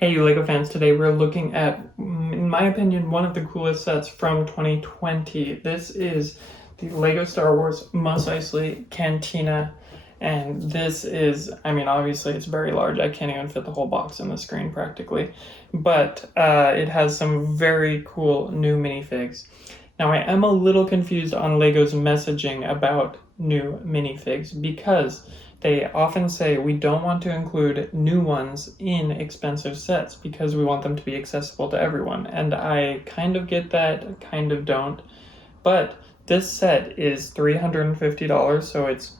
Hey you LEGO fans, today we're looking at, in my opinion, one of the coolest sets from 2020. This is the LEGO Star Wars Mos Eisley Cantina, and this is, obviously it's very large. I can't even fit the whole box in the screen practically, but it has some very cool new minifigs. Now I am a little confused on LEGO's messaging about new minifigs because they often say we don't want to include new ones in expensive sets because we want them to be accessible to everyone. And I kind of get that, kind of don't. But this set is $350, so it's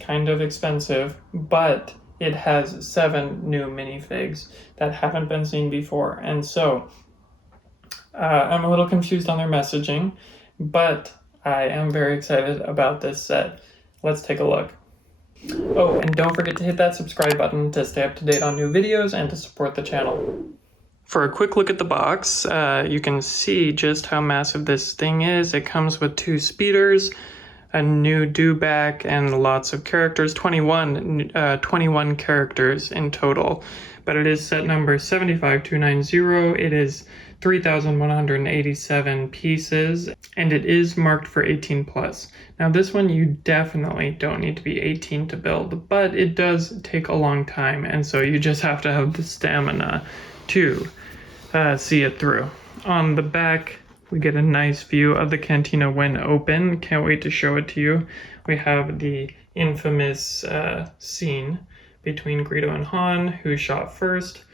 kind of expensive, but it has 7 new minifigs that haven't been seen before. And so I'm a little confused on their messaging, but I am very excited about this set. Let's take a look. Oh, and don't forget to hit that subscribe button to stay up to date on new videos and to support the channel. For a quick look at the box, you can see just how massive this thing is. It comes with 2 speeders, a new dewback, and lots of characters, 21 characters in total. But it is set number 75290. It is 3,187 pieces, and it is marked for 18 plus. Now this one you definitely don't need to be 18 to build, but it does take a long time, and so you just have to have the stamina to see it through. On the back, we get a nice view of the cantina when open. Can't wait to show it to you. We have the infamous scene between Greedo and Han, who shot first.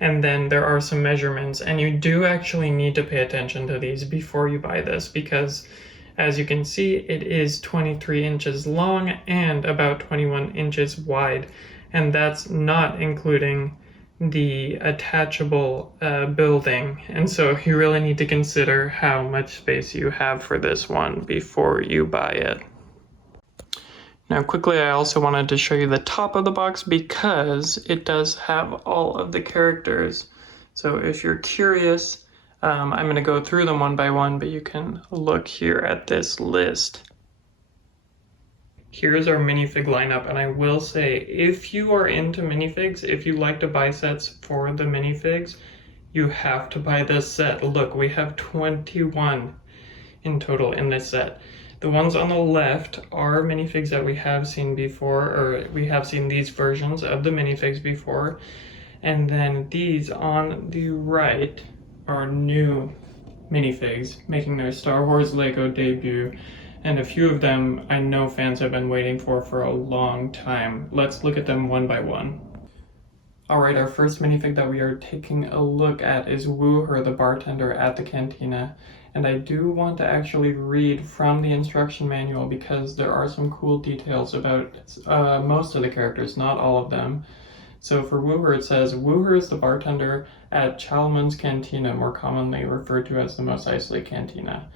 And then there are some measurements, and you do actually need to pay attention to these before you buy this because, as you can see, it is 23 inches long and about 21 inches wide. And that's not including the attachable building. And so you really need to consider how much space you have for this one before you buy it. Now quickly, I also wanted to show you the top of the box because it does have all of the characters. So if you're curious, I'm going to go through them one by one, but you can look here at this list. Here's our minifig lineup, and I will say, if you are into minifigs, if you like to buy sets for the minifigs, you have to buy this set. Look, we have 21 in total in this set. The ones on the left are minifigs that we have seen before, or we have seen these versions of the minifigs before. And then these on the right are new minifigs making their Star Wars LEGO debut. And a few of them I know fans have been waiting for a long time. Let's look at them one by one. Alright, our first minifig that we are taking a look at is Woo-Her, the bartender at the cantina. And I do want to actually read from the instruction manual because there are some cool details about most of the characters, not all of them. So for Woo-Her, it says, Woo-Her is the bartender at Chalmun's Cantina, more commonly referred to as the Mos Eisley Cantina.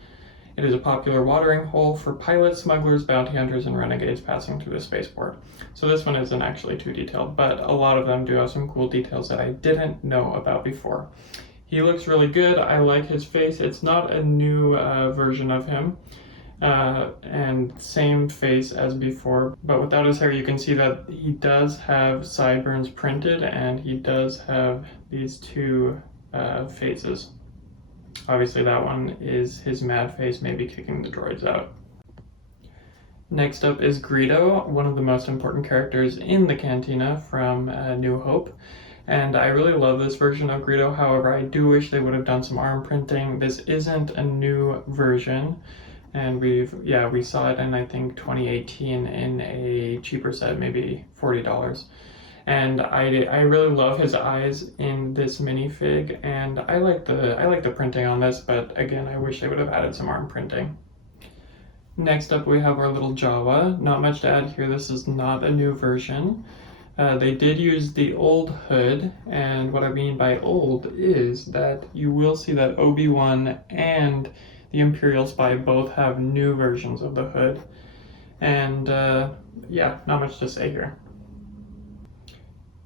It is a popular watering hole for pilots, smugglers, bounty hunters, and renegades passing through the spaceport. So this one isn't actually too detailed, but a lot of them do have some cool details that I didn't know about before. He looks really good. I like his face. It's not a new version of him, and same face as before, but without his hair. You can see that he does have sideburns printed, and he does have these 2 faces. Obviously that one is his mad face, maybe kicking the droids out. Next up is Greedo, one of the most important characters in the cantina from New Hope. And I really love this version of Greedo. However, I do wish they would have done some arm printing. This isn't a new version, and we saw it in, I think, 2018 in a cheaper set, maybe $40. And I really love his eyes in this minifig, and I like the printing on this, but again, I wish they would have added some arm printing. Next up, we have our little Jawa. Not much to add here. This is not a new version. They did use the old hood, and what I mean by old is that you will see that Obi-Wan and the Imperial Spy both have new versions of the hood. And yeah, not much to say here.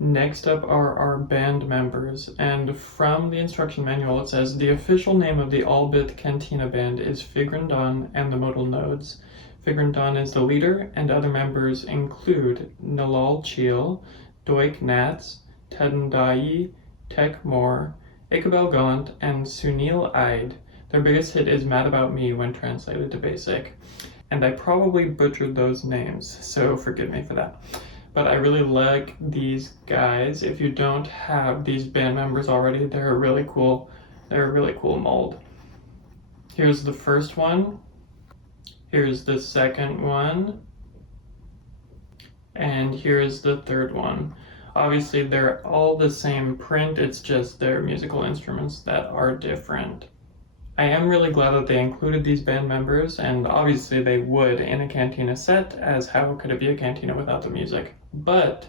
Next up are our band members, and from the instruction manual it says, the official name of the Albit Cantina Band is Figrandon and the Modal Nodes. Figrandon is the leader, and other members include Nalal Cheel, Doik Nats, Tedandai, Tech Moore, Ichabel Gallant, and Sunil Aide. Their biggest hit is Mad About Me when translated to basic. And I probably butchered those names, so forgive me for that. But I really like these guys. If you don't have these band members already, they're a really cool mold. Here's the first one. Here's the second one. And here's the third one. Obviously, they're all the same print, it's just their musical instruments that are different. I am really glad that they included these band members, and obviously they would in a Cantina set, as how could it be a Cantina without the music? But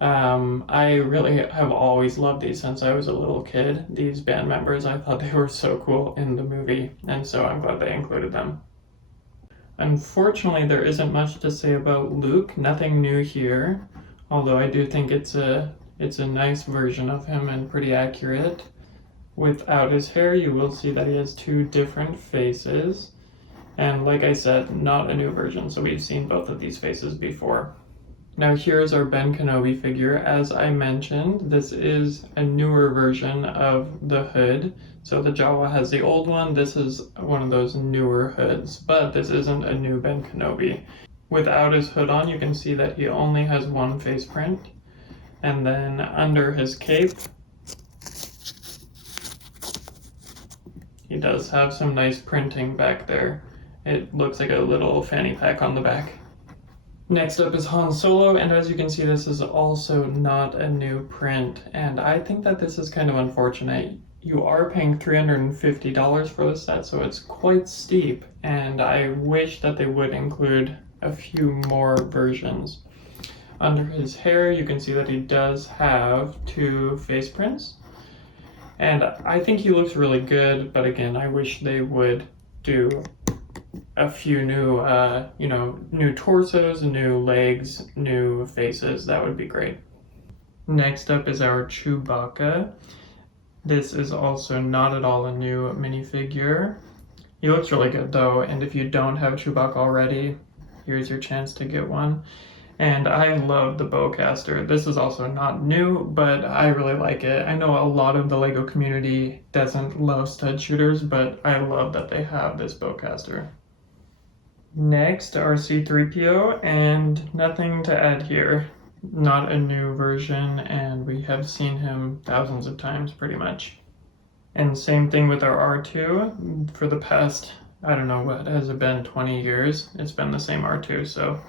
I really have always loved these since I was a little kid, these band members. I thought they were so cool in the movie, and so I'm glad they included them. Unfortunately, there isn't much to say about Luke, nothing new here, although I do think it's a nice version of him and pretty accurate. Without his hair, you will see that he has two different faces, and like I said, not a new version, so we've seen both of these faces before. Now here's our Ben Kenobi figure. As I mentioned, this is a newer version of the hood. So the Jawa has the old one, this is one of those newer hoods, but this isn't a new Ben Kenobi. Without his hood on, you can see that he only has one face print. And then under his cape, he does have some nice printing back there. It looks like a little fanny pack on the back. Next up is Han Solo, and as you can see, this is also not a new print, and I think that this is kind of unfortunate. You are paying $350 for this set, so it's quite steep, and I wish that they would include a few more versions. Under his hair, you can see that he does have two face prints, and I think he looks really good, but again, I wish they would do a few new, new torsos, new legs, new faces. That would be great. Next up is our Chewbacca. This is also not at all a new minifigure. He looks really good though, and if you don't have Chewbacca already, here's your chance to get one. And I love the bowcaster. This is also not new, but I really like it. I know a lot of the LEGO community doesn't love stud shooters, but I love that they have this bowcaster. Next, our C-3PO, and nothing to add here. Not a new version, and we have seen him thousands of times pretty much. And same thing with our R2. For the past, I don't know, what has it been, 20 years? It's been the same R2, so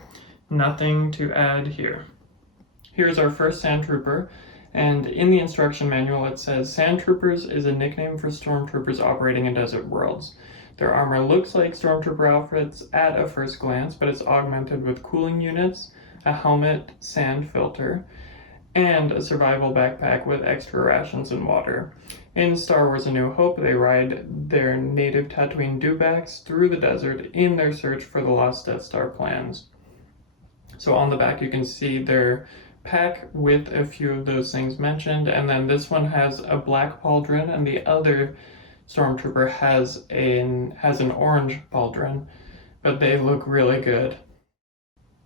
nothing to add here. Here's our first Sand Trooper, and in the instruction manual it says, Sand Troopers is a nickname for stormtroopers operating in desert worlds. Their armor looks like stormtrooper outfits at a first glance, but it's augmented with cooling units, a helmet, sand filter, and a survival backpack with extra rations and water. In Star Wars A New Hope, they ride their native Tatooine dewbacks through the desert in their search for the lost Death Star plans. So on the back you can see their pack with a few of those things mentioned, and then this one has a black pauldron, and the other stormtrooper has an orange pauldron, but they look really good.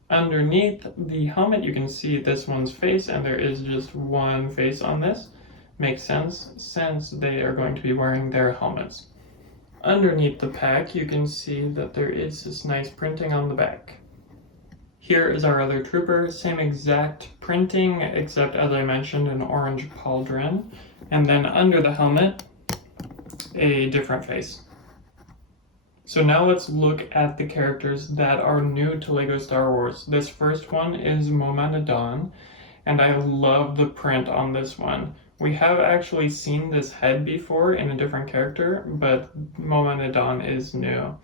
Underneath the helmet you can see this one's face, and there is just one face on this. Makes sense since they are going to be wearing their helmets. Underneath the pack you can see that there is this nice printing on the back. Here is our other trooper, same exact printing, except as I mentioned, an orange pauldron. And then under the helmet, a different face. So now let's look at the characters that are new to LEGO Star Wars. This first one is Momanadon, and I love the print on this one. We have actually seen this head before in a different character, but Momanadon is new.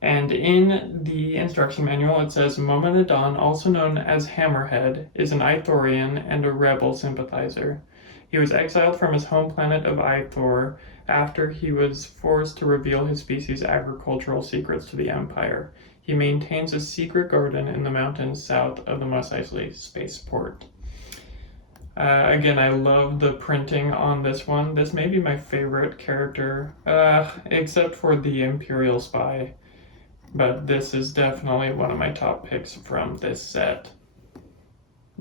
And in the instruction manual it says, Momanadon, also known as Hammerhead, is an Ithorian and a rebel sympathizer. He was exiled from his home planet of Ithor after he was forced to reveal his species' agricultural secrets to the Empire. He maintains a secret garden in the mountains south of the Mos Eisley spaceport. Again, I love the printing on this one. This may be my favorite character, except for the Imperial Spy. But this is definitely one of my top picks from this set.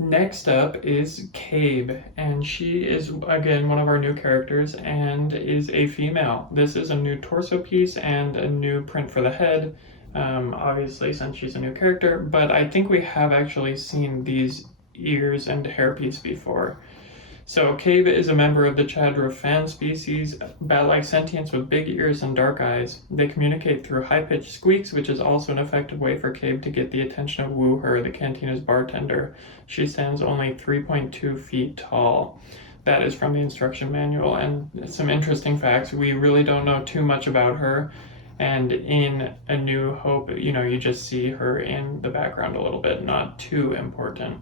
Next up is Cabe, and she is again one of our new characters and is a female. This is a new torso piece and a new print for the head, obviously since she's a new character, but I think we have actually seen these ears and hairpiece before. So Cabe is a member of the Chadra fan species, bat-like sentients with big ears and dark eyes. They communicate through high-pitched squeaks, which is also an effective way for Cabe to get the attention of Woo-Her, the Cantina's bartender. She stands only 3.2 feet tall. That is from the instruction manual, and some interesting facts. We really don't know too much about her, and in A New Hope, you just see her in the background a little bit, not too important.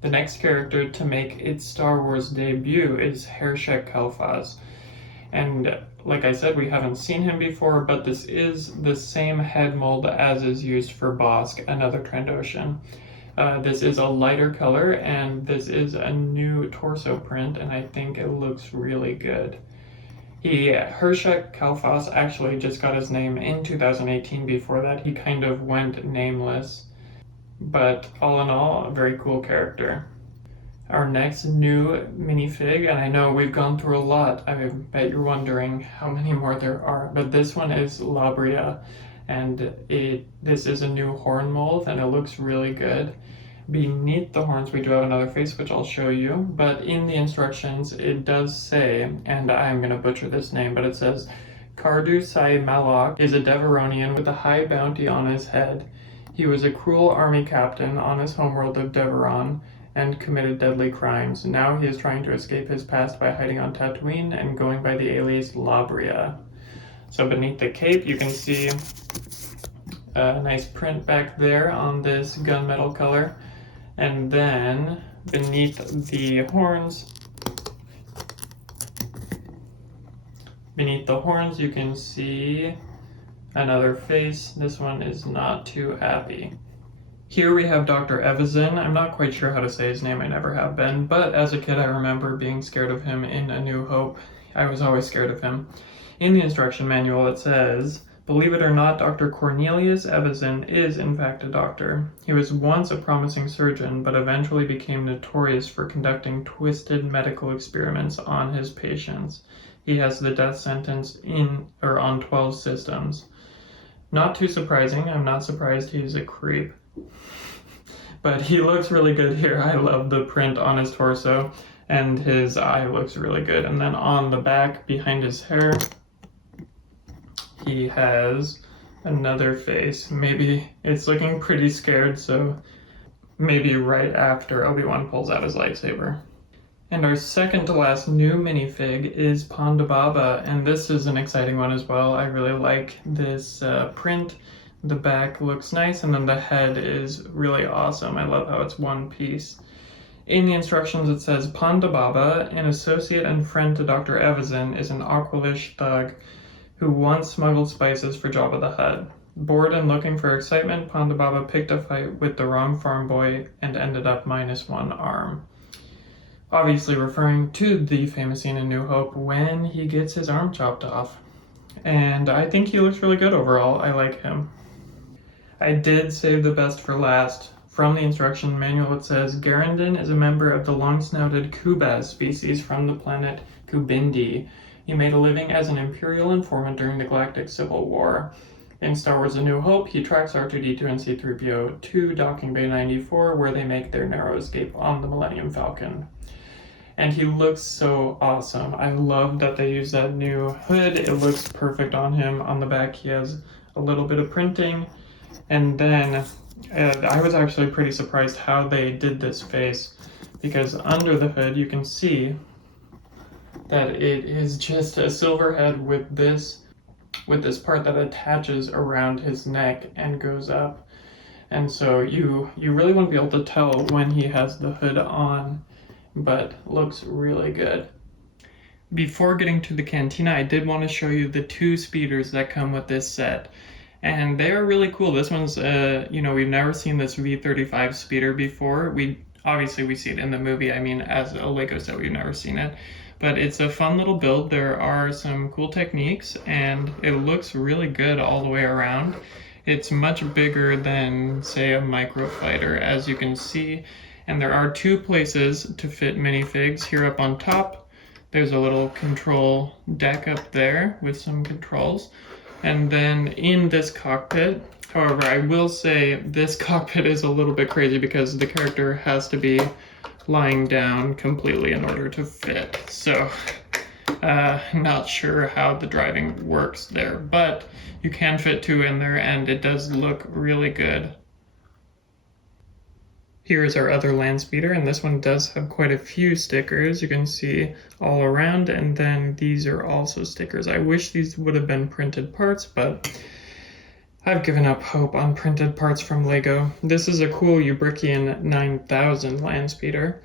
The next character to make its Star Wars debut is Hershek Kalfaz. And like I said, we haven't seen him before, but this is the same head mold as is used for Bosk, another Trandoshan. This is a lighter color, and this is a new torso print, and I think it looks really good. Hershek Kalfaz actually just got his name in 2018. Before that, he kind of went nameless. But all in all, a very cool character. Our next new minifig, and I know we've gone through a lot, I bet you're wondering how many more there are, but this one is Labria, and this is a new horn mold, and it looks really good. Beneath the horns we do have another face, which I'll show you, but in the instructions it does say, and I'm going to butcher this name, but it says, Kardu Sai Malak is a Deveronian with a high bounty on his head. He was a cruel army captain on his homeworld of Deveron and committed deadly crimes. Now he is trying to escape his past by hiding on Tatooine and going by the alias Labria. So beneath the cape you can see a nice print back there on this gunmetal color. And then beneath the horns, you can see another face. This one is not too happy. Here we have Dr. Evazan. I'm not quite sure how to say his name, I never have been, but as a kid I remember being scared of him in A New Hope. I was always scared of him. In the instruction manual it says, believe it or not, Dr. Cornelius Evazan is in fact a doctor. He was once a promising surgeon, but eventually became notorious for conducting twisted medical experiments on his patients. He has the death sentence on 12 systems. Not too surprising. I'm not surprised he's a creep. But he looks really good here. I love the print on his torso, and his eye looks really good. And then on the back, behind his hair, he has another face. Maybe it's looking pretty scared, so maybe right after Obi-Wan pulls out his lightsaber. And our second to last new minifig is Ponda Baba, and this is an exciting one as well. I really like this print. The back looks nice, and then the head is really awesome. I love how it's one piece. In the instructions it says, Ponda Baba, an associate and friend to Dr. Evazan, is an Aqualish thug who once smuggled spices for Jabba the Hutt. Bored and looking for excitement, Ponda Baba picked a fight with the wrong farm boy and ended up -1 arm. Obviously referring to the famous scene in New Hope when he gets his arm chopped off. And I think he looks really good overall. I like him. I did save the best for last. From the instruction manual it says, Garandon is a member of the long-snouted Kubaz species from the planet Kubindi. He made a living as an Imperial informant during the Galactic Civil War. In Star Wars A New Hope, he tracks R2-D2 and C-3PO to Docking Bay 94, where they make their narrow escape on the Millennium Falcon. And he looks so awesome. I love that they use that new hood. It looks perfect on him. On the back he has a little bit of printing. And then I was actually pretty surprised how they did this face, because under the hood you can see that it is just a silver head with this part that attaches around his neck and goes up. And so you really won't be able to tell when he has the hood on, but looks really good. Before getting to the Cantina, I did want to show you the 2 speeders that come with this set. And they are really cool. This one's, we've never seen this V35 speeder before. We see it in the movie. I mean, as a Lego set, we've never seen it. But it's a fun little build. There are some cool techniques, and it looks really good all the way around. It's much bigger than, say, a microfighter, as you can see. And there are 2 places to fit minifigs. Here up on top, there's a little control deck up there with some controls. And then in this cockpit, however, I will say this cockpit is a little bit crazy because the character has to be lying down completely in order to fit. So, not sure how the driving works there, but you can fit 2 in there and it does look really good. Here is our other land speeder, and this one does have quite a few stickers. You can see all around, and then these are also stickers. I wish these would have been printed parts, but I've given up hope on printed parts from Lego. This is a cool Ubrikian 9000 land speeder,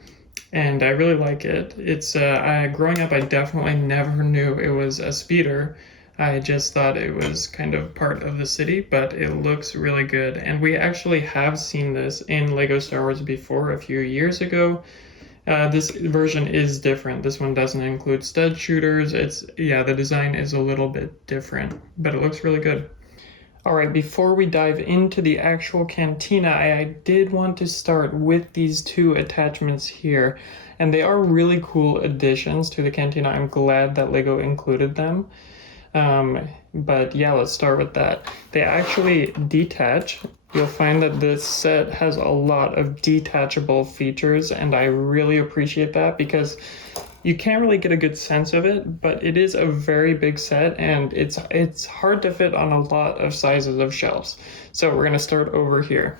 and I really like it. It's growing up, I definitely never knew it was a speeder. I just thought it was kind of part of the city, but it looks really good. And we actually have seen this in Lego Star Wars before a few years ago. This version is different. This one doesn't include stud shooters. The design is a little bit different, but it looks really good. All right, before we dive into the actual cantina, I did want to start with these 2 attachments here. And they are really cool additions to the cantina. I'm glad that Lego included them. But yeah, let's start with that. They actually detach. You'll find that this set has a lot of detachable features, and I really appreciate that because you can't really get a good sense of it, but it is a very big set and it's hard to fit on a lot of sizes of shelves. So we're gonna start over here.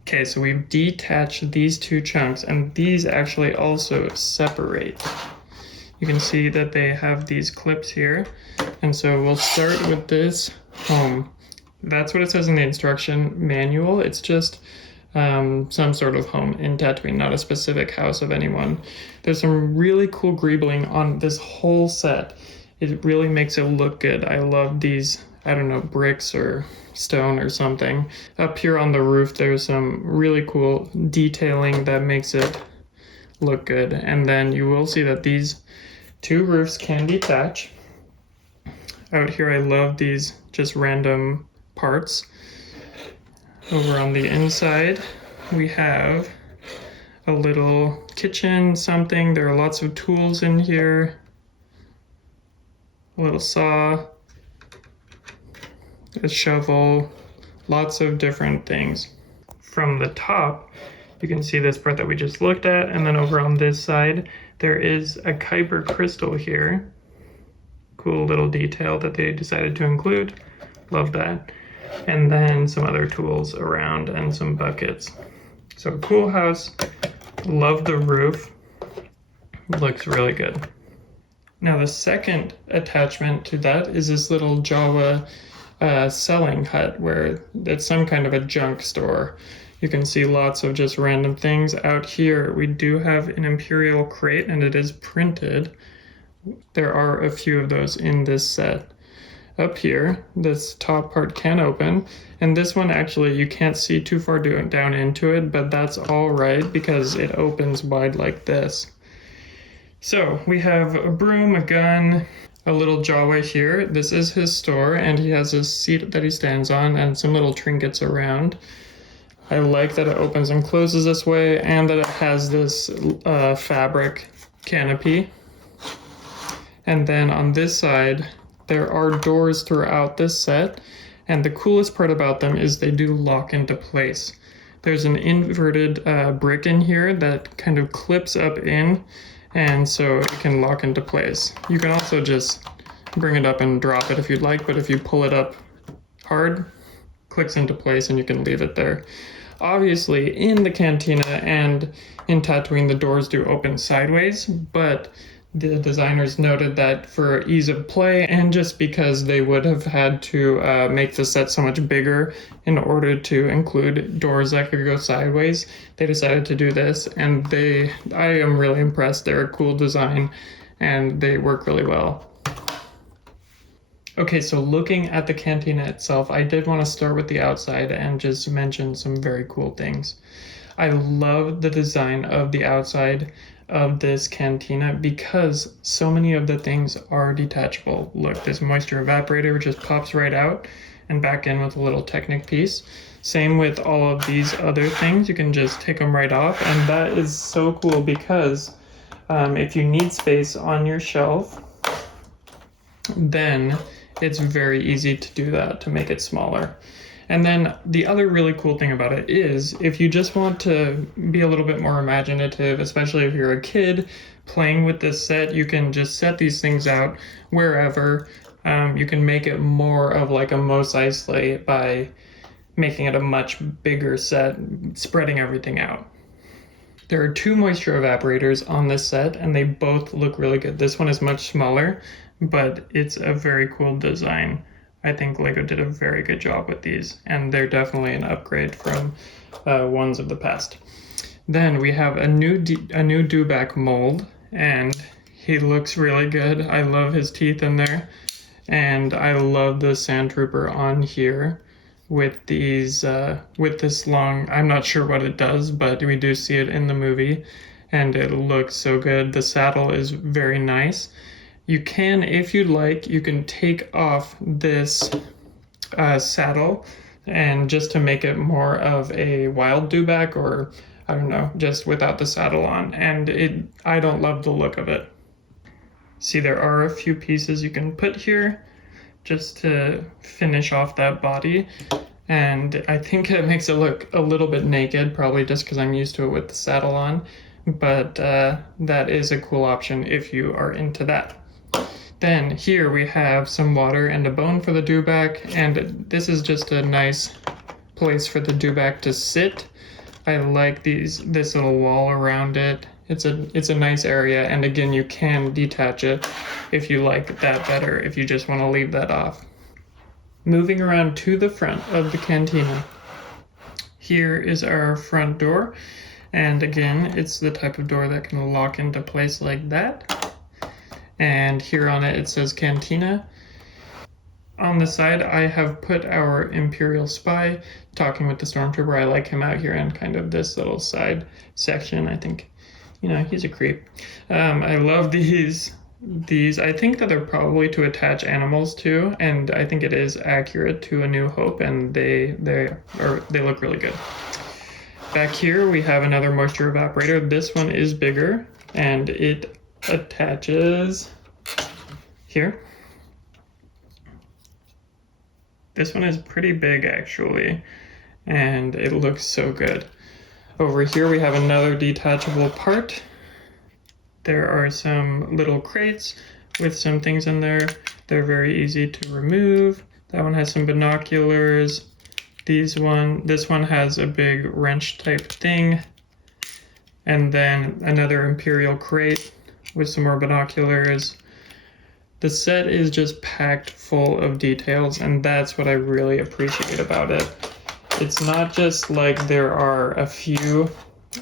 Okay, so we've detached these 2 chunks, and these actually also separate. You can see that they have these clips here. And so we'll start with this home. That's what it says in the instruction manual. It's just some sort of home in Tatooine, not a specific house of anyone. There's some really cool greebling on this whole set. It really makes it look good. I love these, I don't know, bricks or stone or something. Up here on the roof, there's some really cool detailing that makes it look good. And then you will see that these 2 roofs can detach. Out here, I love these just random parts. Over on the inside, we have a little kitchen something. There are lots of tools in here. A little saw, a shovel, lots of different things. From the top, you can see this part that we just looked at, and then over on this side, there is a Kyber crystal here. Cool little detail that they decided to include. Love that. And then some other tools around and some buckets. So cool house. Love the roof. Looks really good. Now the second attachment to that is this little Jawa selling hut where it's some kind of a junk store. You can see lots of just random things. Out here we do have an Imperial crate and it is printed. There are a few of those in this set. Up here, this top part can open, and this one actually you can't see too far down into it, but that's all right because it opens wide like this. So we have a broom, a gun, a little Jawa here. This is his store, and he has a seat that he stands on and some little trinkets around. I like that it opens and closes this way, and that it has this fabric canopy. And then on this side, there are doors throughout this set, and the coolest part about them is they do lock into place. There's an inverted brick in here that kind of clips up in, and so it can lock into place. You can also just bring it up and drop it if you'd like, but if you pull it up hard, clicks into place and you can leave it there. Obviously, in the cantina and in Tatooine, the doors do open sideways, but the designers noted that for ease of play and just because they would have had to make the set so much bigger in order to include doors that could go sideways, they decided to do this, and I am really impressed. They're a cool design and they work really well. Okay, so looking at the cantina itself, I did want to start with the outside and just mention some very cool things. I love the design of the outside of this cantina because so many of the things are detachable. Look, this moisture evaporator just pops right out, and back in with a little Technic piece. Same with all of these other things. You can just take them right off, and that is so cool because if you need space on your shelf, then it's very easy to do that, to make it smaller. And then the other really cool thing about it is if you just want to be a little bit more imaginative, especially if you're a kid playing with this set, you can just set these things out wherever. You can make it more of like a Mos Eisley by making it a much bigger set, spreading everything out. There are 2 moisture evaporators on this set, and they both look really good. This one is much smaller, but it's a very cool design. I think LEGO did a very good job with these, and they're definitely an upgrade from ones of the past. Then we have a new dewback mold, and he looks really good. I love his teeth in there, and I love the sand trooper on here with these with this long, I'm not sure what it does, but we do see it in the movie, and it looks so good. The saddle is very nice. You can, if you'd like, you can take off this saddle and just to make it more of a wild dewback, or I don't know, just without the saddle on. And I don't love the look of it. See, there are a few pieces you can put here just to finish off that body. And I think it makes it look a little bit naked, probably just because I'm used to it with the saddle on. But that is a cool option if you are into that. Then here we have some water and a bone for the dewback, and this is just a nice place for the dewback to sit. I like this little wall around it. It's a nice area, and again, you can detach it if you like that better, if you just want to leave that off. Moving around to the front of the cantina. Here is our front door, and again, it's the type of door that can lock into place like that. And here on it says Cantina. On the side, I have put our Imperial Spy talking with the Stormtrooper. I like him out here in kind of this little side section. I think, he's a creep. I love these. I think that they're probably to attach animals to, and I think it is accurate to A New Hope, and they look really good. Back here, we have another moisture evaporator. This one is bigger, and it attaches here. This one is pretty big actually, and it looks so good. Over here we have another detachable part. There are some little crates with some things in there. They're very easy to remove. That one has some binoculars. This one has a big wrench type thing. And then another Imperial crate with some more binoculars. The set is just packed full of details, and that's what I really appreciate about it. It's not just like there are a few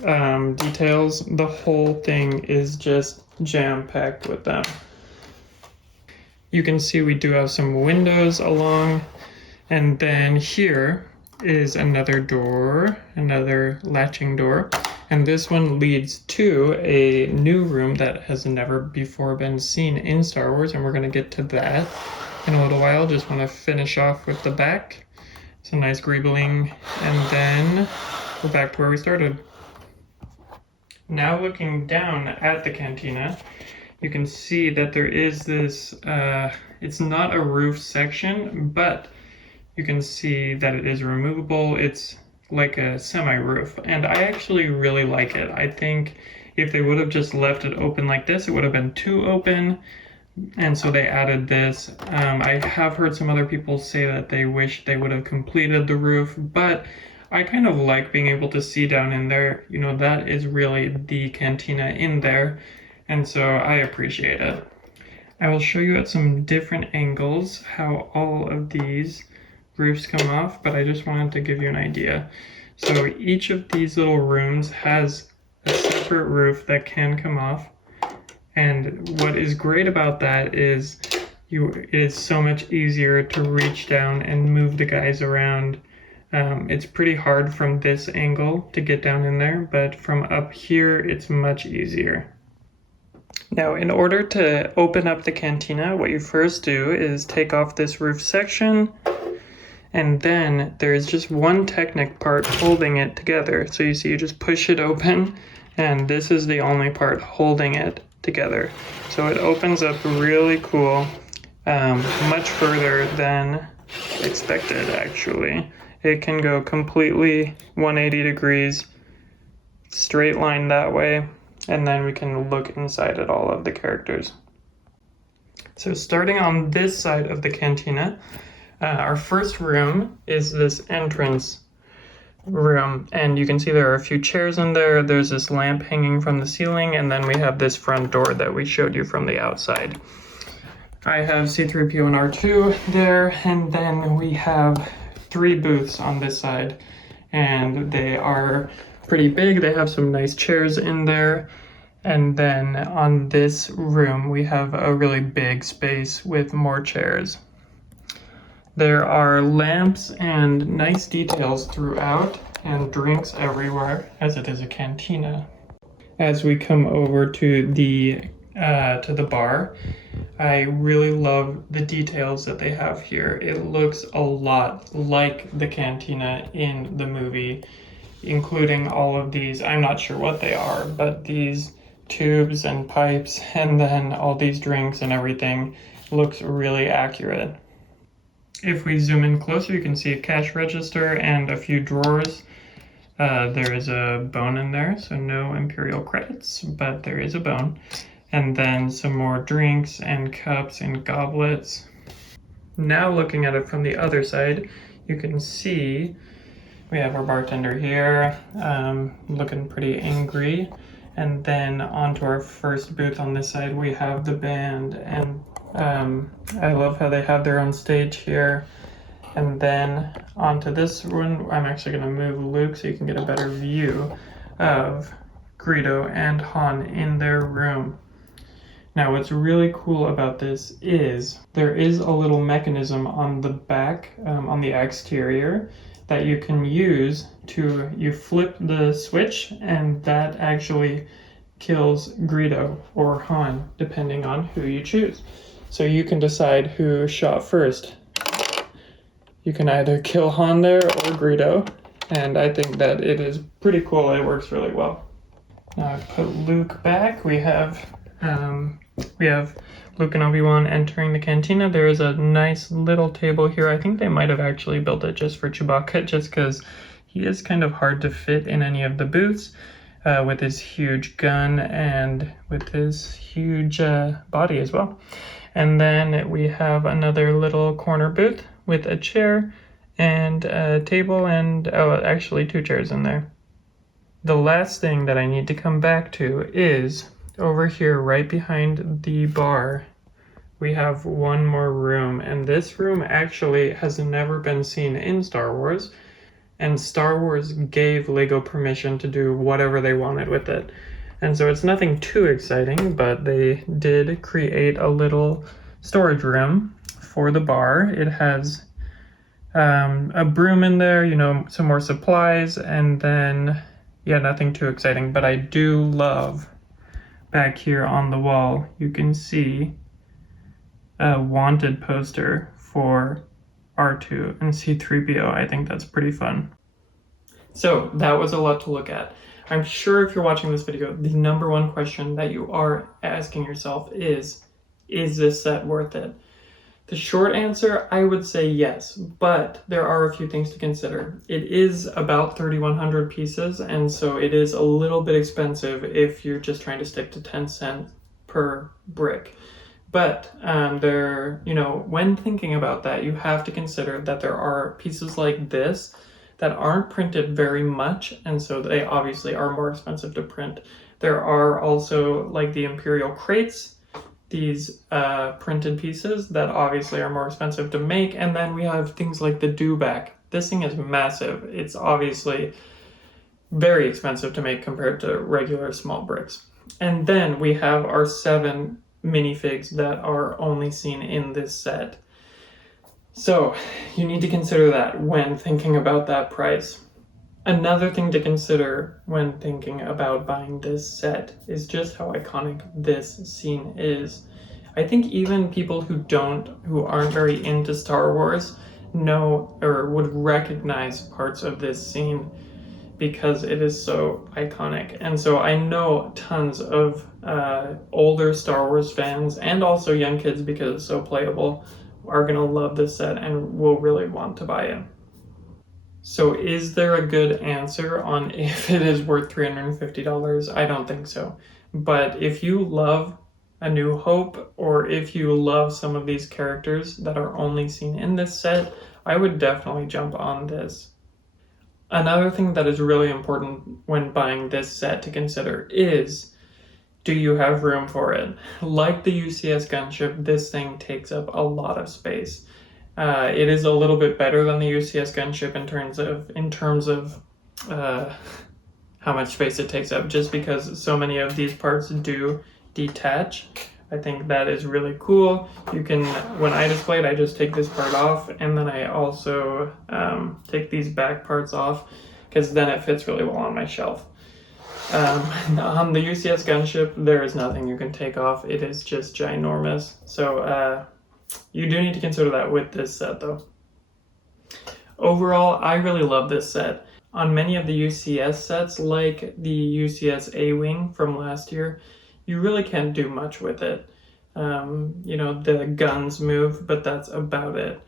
details. The whole thing is just jam-packed with them. You can see we do have some windows along, and then here is another door, another latching door. And this one leads to a new room that has never before been seen in Star Wars, and we're going to get to that in a little while. Just want to finish off with the back. Some nice greebling, and then we're back to where we started. Now looking down at the cantina, you can see that there is this, it's not a roof section, but you can see that it is removable. It's like a semi-roof, and I actually really like it. I think if they would have just left it open like this, it would have been too open, and so they added this. I have heard some other people say that they wish they would have completed the roof, but I kind of like being able to see down in there. That is really the cantina in there, and so I appreciate it. I will show you at some different angles how all of these roofs come off, but I just wanted to give you an idea. So each of these little rooms has a separate roof that can come off, and what is great about that is it is so much easier to reach down and move the guys around. It's pretty hard from this angle to get down in there, but from up here it's much easier. Now, in order to open up the cantina, what you first do is take off this roof section, And then there's just one Technic part holding it together. So you see, you just push it open, and this is the only part holding it together. So it opens up really cool, much further than expected actually. It can go completely 180 degrees, straight line that way, and then we can look inside at all of the characters. So starting on this side of the cantina, our first room is this entrance room, and you can see there are a few chairs in there. There's this lamp hanging from the ceiling, and then we have this front door that we showed you from the outside. I have C-3PO and R2 there, and then we have 3 booths on this side, and they are pretty big. They have some nice chairs in there. And then on this room, we have a really big space with more chairs. There are lamps and nice details throughout, and drinks everywhere, as it is a cantina. As we come over to the bar, I really love the details that they have here. It looks a lot like the cantina in the movie, including all of these, I'm not sure what they are, but these tubes and pipes, and then all these drinks and everything looks really accurate. If we zoom in closer, you can see a cash register and a few drawers. There is a bone in there, so no Imperial credits, but there is a bone. And then some more drinks and cups and goblets. Now looking at it from the other side, you can see we have our bartender here, looking pretty angry. And then onto our first booth on this side, we have the band, and I love how they have their own stage here. And then onto this one, I'm actually going to move Luke so you can get a better view of Greedo and Han in their room. Now what's really cool about this is there is a little mechanism on the back, on the exterior, that you can use to, you flip the switch, and that actually kills Greedo or Han, depending on who you choose. So you can decide who shot first. You can either kill Han there or Greedo, and I think that it is pretty cool. It works really well. Now I've put Luke back. We have Luke and Obi-Wan entering the cantina. There is a nice little table here. I think they might have actually built it just for Chewbacca, just because he is kind of hard to fit in any of the booths with his huge gun and with his huge body as well. And then we have another little corner booth with a chair and a table and, oh, actually 2 chairs in there. The last thing that I need to come back to is over here right behind the bar. We have one more room, and this room actually has never been seen in Star Wars, and Star Wars gave Lego permission to do whatever they wanted with it. And so it's nothing too exciting, but they did create a little storage room for the bar. It has a broom in there, you know, some more supplies, and then, yeah, nothing too exciting. But I do love back here on the wall, you can see a wanted poster for R2 and C-3PO. I think that's pretty fun. So that was a lot to look at. I'm sure if you're watching this video, the number one question that you are asking yourself is this set worth it? The short answer, I would say yes, but there are a few things to consider. It is about 3,100 pieces, and so it is a little bit expensive if you're just trying to stick to 10 cents per brick. But when thinking about that, you have to consider that there are pieces like this that aren't printed very much, and so they obviously are more expensive to print. There are also like the Imperial crates, these printed pieces that obviously are more expensive to make, and then we have things like the dewback. This thing is massive. It's obviously very expensive to make compared to regular small bricks. And then we have our 7 minifigs that are only seen in this set. So you need to consider that when thinking about that price. Another thing to consider when thinking about buying this set is just how iconic this scene is. I think even people who aren't very into Star Wars know or would recognize parts of this scene because it is so iconic. And so I know tons of older Star Wars fans and also young kids, because it's so playable, are gonna love this set and will really want to buy it. So is there a good answer on if it is worth $350? I don't think so. But if you love A New Hope, or if you love some of these characters that are only seen in this set, I would definitely jump on this. Another thing that is really important when buying this set to consider is, do you have room for it? Like the UCS gunship, this thing takes up a lot of space. It is a little bit better than the UCS gunship in terms of how much space it takes up, just because so many of these parts do detach. I think that is really cool. You can, when I display it, I just take this part off, and then I also take these back parts off, because then it fits really well on my shelf. On the UCS gunship, there is nothing you can take off. It is just ginormous. So you do need to consider that with this set, though. Overall, I really love this set. On many of the UCS sets, like the UCS A-Wing from last year, you really can't do much with it. You know, the guns move, but that's about it.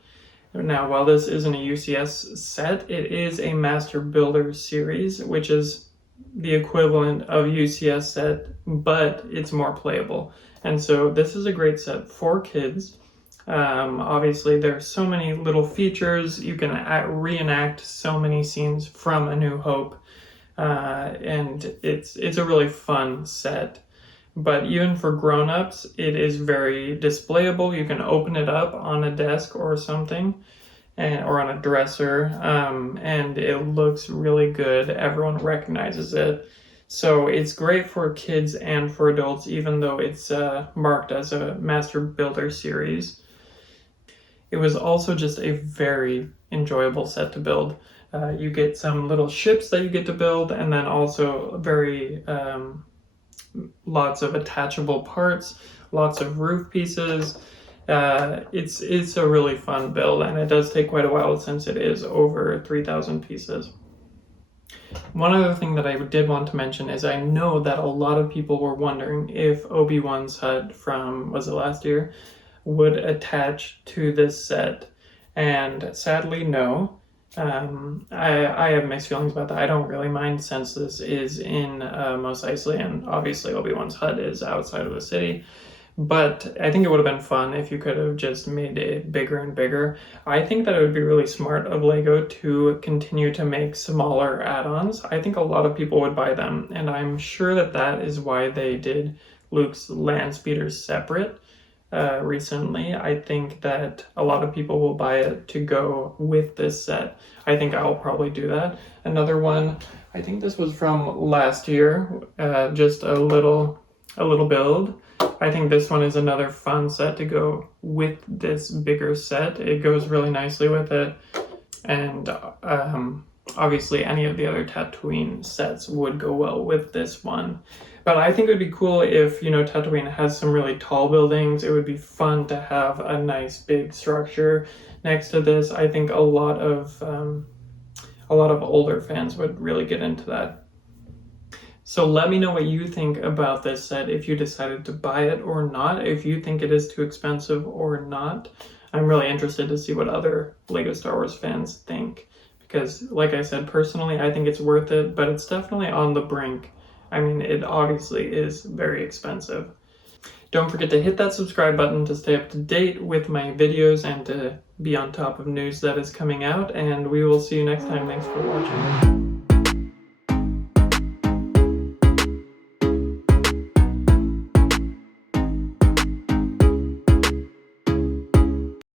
Now, while this isn't a UCS set, it is a Master Builder series, which is the equivalent of UCS set, but it's more playable. And so this is a great set for kids. Obviously, there's so many little features. You can reenact so many scenes from A New Hope, and it's a really fun set. But even for grown-ups, it is very displayable. You can open it up on a desk or something, or on a dresser, and it looks really good. Everyone recognizes it. So it's great for kids and for adults, even though it's marked as a Master Builder series. It was also just a very enjoyable set to build. You get some little ships that you get to build, and then also lots of attachable parts, lots of roof pieces. It's a really fun build, and it does take quite a while since it is over 3,000 pieces. One other thing that I did want to mention is I know that a lot of people were wondering if Obi-Wan's hut from, was it last year, would attach to this set, and sadly no. I have mixed feelings about that. I don't really mind, since this is in Mos Eisley, and obviously Obi-Wan's hut is outside of the city. But I think it would have been fun if you could have just made it bigger and bigger. I think that it would be really smart of LEGO to continue to make smaller add-ons. I think a lot of people would buy them, and I'm sure that that is why they did Luke's land speeders separate recently. I think that a lot of people will buy it to go with this set. I think I'll probably do that. Another one, I think this was from last year, just a little build. I think this one is another fun set to go with this bigger set. It goes really nicely with it, and obviously any of the other Tatooine sets would go well with this one. But I think it would be cool if, you know, Tatooine has some really tall buildings. It would be fun to have a nice big structure next to this. I think a lot of older fans would really get into that. So let me know what you think about this set, if you decided to buy it or not, if you think it is too expensive or not. I'm really interested to see what other LEGO Star Wars fans think, because like I said, personally, I think it's worth it, but it's definitely on the brink. I mean, it obviously is very expensive. Don't forget to hit that subscribe button to stay up to date with my videos and to be on top of news that is coming out, and we will see you next time. Thanks for watching.